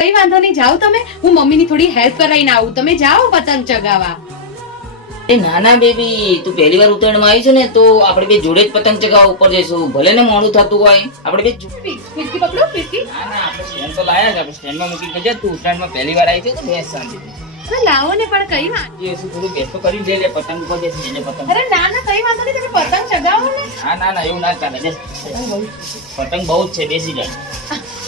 કઈ વાંધો નહીં, જાઓ તમે. હું મમ્મીની થોડી હેલ્પ કરાઈને આવું. તમે જાઓ પતંગ ચગાવવા. એ નાના બેબી, તું પહેલી વાર ઉત્તરાયણમાં આવી છે ને તો આપણે બે જોડે જ પતંગ ચગાવવા ઉપર જઈશું. ભલે ને મોડું થતું હોય, આપણે બે ફિરકી પકડો, ફિરકી. ના ના, આપણે સ્ટેન્ડ તો લાયા છે. આપણે સ્ટેન્ડમાં મૂકી જજે. તું ઉત્તરાયણમાં પહેલી વાર આવી છે તો બેસ શાંતિથી. અરે લાવો ને, પણ કઈ વાત. એ શું થોડું બેસ તો કરી દે. લે પતંગ ઉપર બેસી જજે પતંગ. અરે ના ના, કઈ વાંધો નહીં, તમે પતંગ ચગાવો ને. ના ના ના, એવું ના ચાલે. જસ પતંગ બહુ જ છે, બેસી જાય.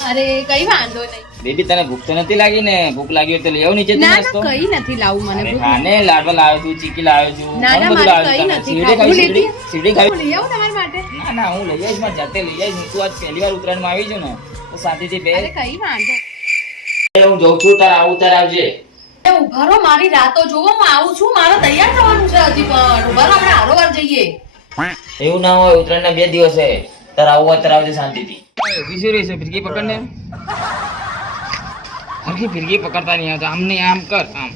અરે કઈ વાંધો નહીં. બેબી, તને ભૂખ તો નથી લાગી ને? ભૂખ લાગી હોય તો લઈ આવ નીચે ના નાસ્તો. ના, કઈ નથી લાવું મને. અરે ખાને, લાડવા લાવ્યો છું, ચીકી લાવ્યો છું, ના ના, ઘણું બધું મારે લાવ્યો કઈ છું. નથી તને ખાવું. સીડી હું સીડી લેતી ખાવી? હું લઈ આવું તમારા માટે. ના ના, હું લઈ આવીશ. મારી જાતે લઈ આવીશ. તું આજ પહેલી વાર ઉત્તરાયણમાં આવી છું ને તો શાંતિથી બે. અરે કઈ વાંધો. હું જઉં છું, તાર આવું તાર આવજે. ઉભા રહો, મારી રાતો જોવો. હું આવું છું, મારે તૈયાર થવાનું છે હજી પણ. ઉભા રહો, આપણે હારોવાર જઈએ. એવું ના હોય, ઉત્તરાયણના 2 દિવસ છે. તાર આવું હોય તાર આવજે શાંતિથી. બીજું રહેશે, ફિરકી પકડ ને. હરખી ફિરકી પકડતા નહીં આવતા. આમ નહીં, આમ કર, આમ.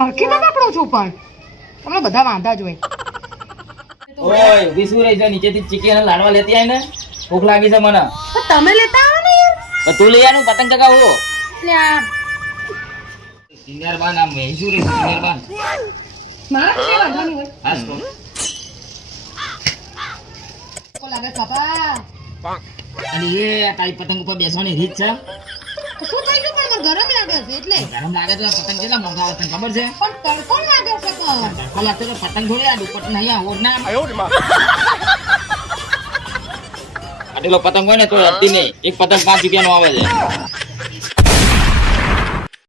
હરખી ના પકડો છો પણ તમને બધા વાંધા જ હોય. ઓય, ઊભી શું રહી છે? નીચેથી ચીકી અને લાડવા લેતી આય ને. ભૂખ લાગી છે મને. તો તમે લેતા આવો ને યાર. તો તું લઈ આનું પતંગ ચગાવો. એટલે આ સિનિયર બાન આમ શું રહી છે? સિનિયર બાન. મારા કઈ વાંધો નહીં હોય. હાસ તો. કો લાગે કપા. અને એ તારી પતંગ ઉપર બેસવાની રીત છે. શું થઈ ગયું? પણ મને ગરમ લાગે છે એટલે. ગરમ લાગે તો પતંગ કેટલા મોંઘા આવે તને ખબર છે? પણ તડકો લાગે છે પણ. તડકો લાગતો તો પતંગ થોડી આ દુપટ્ટો નહીં આ ઓઢના. આટલો પતંગ હોય ને તો અડધી નહીં. એક પતંગ 5 રૂપિયાનો આવે છે.